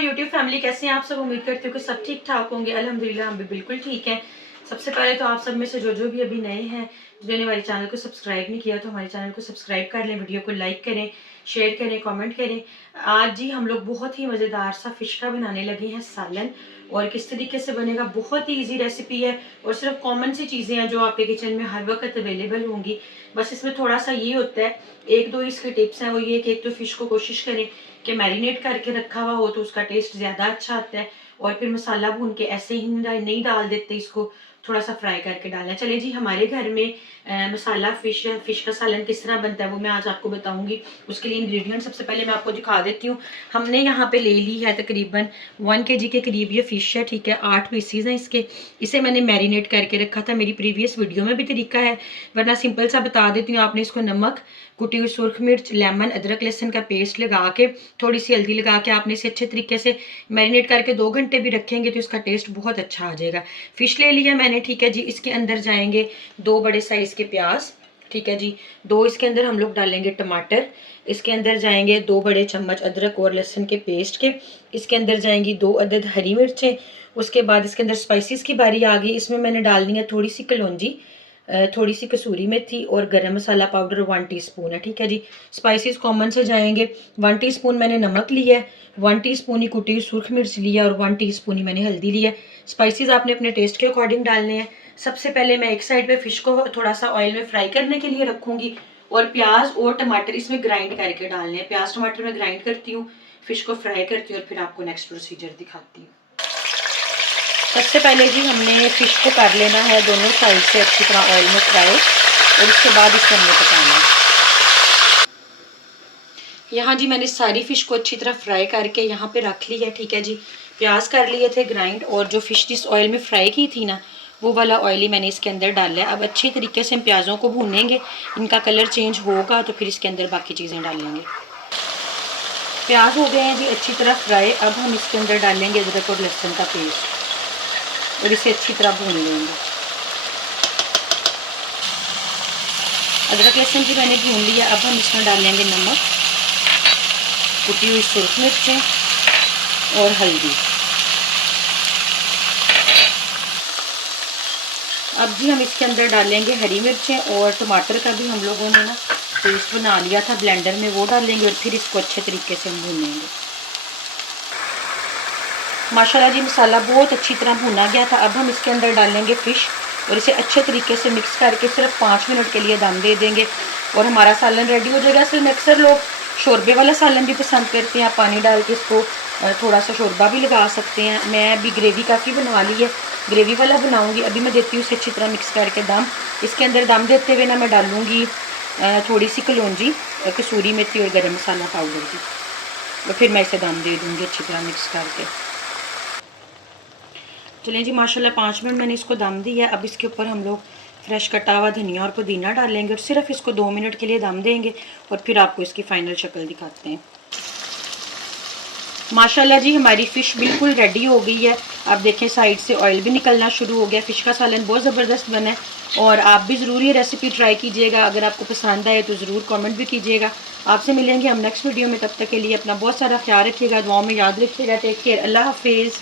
YouTube family, कैसे हैं आप सब। उम्मीद करती हूँ कि सब ठीक ठाक होंगे। अल्हम्दुलिल्लाह हम भी बिल्कुल ठीक हैं। सबसे पहले तो आप सब में से जो भी अभी नए हैं, जिन्होंने हमारे चैनल को सब्सक्राइब नहीं किया, तो हमारे चैनल को सब्सक्राइब कर लें, वीडियो को लाइक करें, शेयर करें, कमेंट करें। आज जी हम लोग बहुत ही मज़ेदार सा फ़िश का बनाने लगे हैं सालन। और किस तरीके से बनेगा, बहुत ही ईजी रेसिपी है और सिर्फ कॉमन सी चीज़ें हैं जो आपके किचन में हर वक्त अवेलेबल होंगी। बस इसमें थोड़ा सा ये होता है, एक दो इसके टिप्स हैं, वो ये कि एक तो फ़िश को कोशिश करें कि मैरिनेट करके रखा हुआ हो तो उसका टेस्ट ज़्यादा अच्छा आता है। और फिर मसाला भून के ऐसे ही नहीं डाल देते, इसको थोड़ा सा फ्राई करके डालना। चले जी, हमारे घर में मसाला फ़िश का सालन किस तरह बनता है वो मैं आज आपको बताऊंगी। उसके लिए इंग्रेडिएंट सबसे पहले मैं आपको दिखा देती हूँ। हमने यहाँ पे ले ली है तकरीबन 1 kg के करीब ये फ़िश है, ठीक है। 8 पीसीज हैं इसके। इसे मैंने मैरिनेट करके रखा था, मेरी प्रीवियस वीडियो में भी तरीका है, वरना सिंपल सा बता देती हूँ। आपने इसको नमक, कुटी हुई सुरख मिर्च, लेमन, अदरक लहसुन का पेस्ट लगा के, थोड़ी सी हल्दी लगा के आपने इसे अच्छे तरीके से मैरिनेट करके 2 घंटे भी रखेंगे तो इसका टेस्ट बहुत अच्छा आ जाएगा। फ़िश ले लिया मैंने, ठीक है जी। इसके अंदर जाएंगे 2 बड़े साइज़ के प्याज, ठीक है जी। 2 इसके अंदर हम लोग डालेंगे टमाटर। इसके अंदर जाएंगे 2 बड़े चम्मच अदरक और लहसुन के पेस्ट के। इसके अंदर जाएंगी 2 अदद हरी मिर्चें। उसके बाद इसके अंदर स्पाइसेस की बारी आ गई। इसमें मैंने डालनी है थोड़ी सी कलौंजी, थोड़ी सी कसूरी मेथी और गरम मसाला पाउडर 1 टीस्पून है, ठीक है जी। स्पाइसेस कॉमन से जाएंगे। 1 टीस्पून मैंने नमक लिया है, 1 टीस्पून ही कुटी हुई सुरख मिर्च लिया और 1 टीस्पून ही मैंने हल्दी लिया है। स्पाइसेस आपने अपने टेस्ट के अकॉर्डिंग डालने हैं। सबसे पहले मैं एक साइड पे फ़िश को थोड़ा सा ऑयल में फ्राई करने के लिए रखूँगी और प्याज और टमाटर इसमें ग्राइंड करके डालने हैं। प्याज टमाटर में ग्राइंड करती हूँ, फ़िश को फ्राई करती हूँ और फिर आपको नेक्स्ट प्रोसीजर दिखाती हूँ। सबसे पहले जी हमने फ़िश को कर लेना है दोनों साइड से अच्छी तरह ऑयल में फ्राई और उसके बाद इसको हमने पकाना है। यहाँ जी मैंने सारी फ़िश को अच्छी तरह फ्राई करके यहाँ पे रख ली है, ठीक है जी। प्याज कर लिए थे ग्राइंड और जो फ़िश जिस ऑयल में फ्राई की थी ना, वो वाला ऑयल ही मैंने इसके अंदर डाला है। अब अच्छी तरीके से हम प्याज़ों को भूनेंगे, इनका कलर चेंज होगा तो फिर इसके अंदर बाकी चीज़ें डालेंगे। प्याज हो गए हैं जी अच्छी तरह फ्राई। अब हम इसके अंदर डालेंगे अदरक और लहसुन का पेस्ट और इसे अच्छी तरह भून लेंगे। अदरक लहसुन की मैंने भून लिया। अब हम इसमें डालेंगे नमक, कुटी हुई सुरख मिर्चें और हल्दी। अब जी हम इसके अंदर डालेंगे हरी मिर्चें और टमाटर का भी हम लोगों ने ना पेस्ट बना लिया था ब्लेंडर में, वो डालेंगे और फिर इसको अच्छे तरीके से हम भूनेंगे। माशाल्लाह जी मसाला बहुत अच्छी तरह भुना गया था। अब हम इसके अंदर डालेंगे फ़िश और इसे अच्छे तरीके से मिक्स करके सिर्फ 5 मिनट के लिए दम दे देंगे और हमारा सालन रेडी हो जाएगा। असल में अक्सर लोग शोरबे वाला सालन भी पसंद करते हैं, आप पानी डाल के इसको थोड़ा सा शोरबा भी लगा सकते हैं। मैं अभी ग्रेवी काफ़ी बनवा ली है, ग्रेवी वाला बनाऊँगी। अभी मैं देती हूँ इसे अच्छी तरह मिक्स करके दम। इसके अंदर दम देते हुए ना मैं डालूँगी थोड़ी सी कलौंजी, कसूरी मेथी और गरम मसाला पाउडर की, और फिर मैं इसे दम दे दूँगी अच्छी तरह मिक्स करके। चलें जी, माशाल्लाह 5 मिनट मैंने इसको दम दिया है। अब इसके ऊपर हम लोग फ्रेश कटा हुआ धनिया और पुदीना डालेंगे और सिर्फ इसको 2 मिनट के लिए दम देंगे और फिर आपको इसकी फ़ाइनल शक्ल दिखाते हैं। माशाल्लाह जी हमारी फ़िश बिल्कुल रेडी हो गई है। आप देखें साइड से ऑयल भी निकलना शुरू हो गया। फ़िश का सालन बहुत ज़बरदस्त बना है और आप भी ज़रूर ये रेसिपी ट्राई कीजिएगा। अगर आपको पसंद आए तो ज़रूर कमेंट भी कीजिएगा। आपसे मिलेंगे हम नेक्स्ट वीडियो में, तब तक के लिए अपना बहुत सारा ख्याल रखिएगा, दुआओं में याद रखिएगा। टेक केयर, अल्लाह हाफिज़।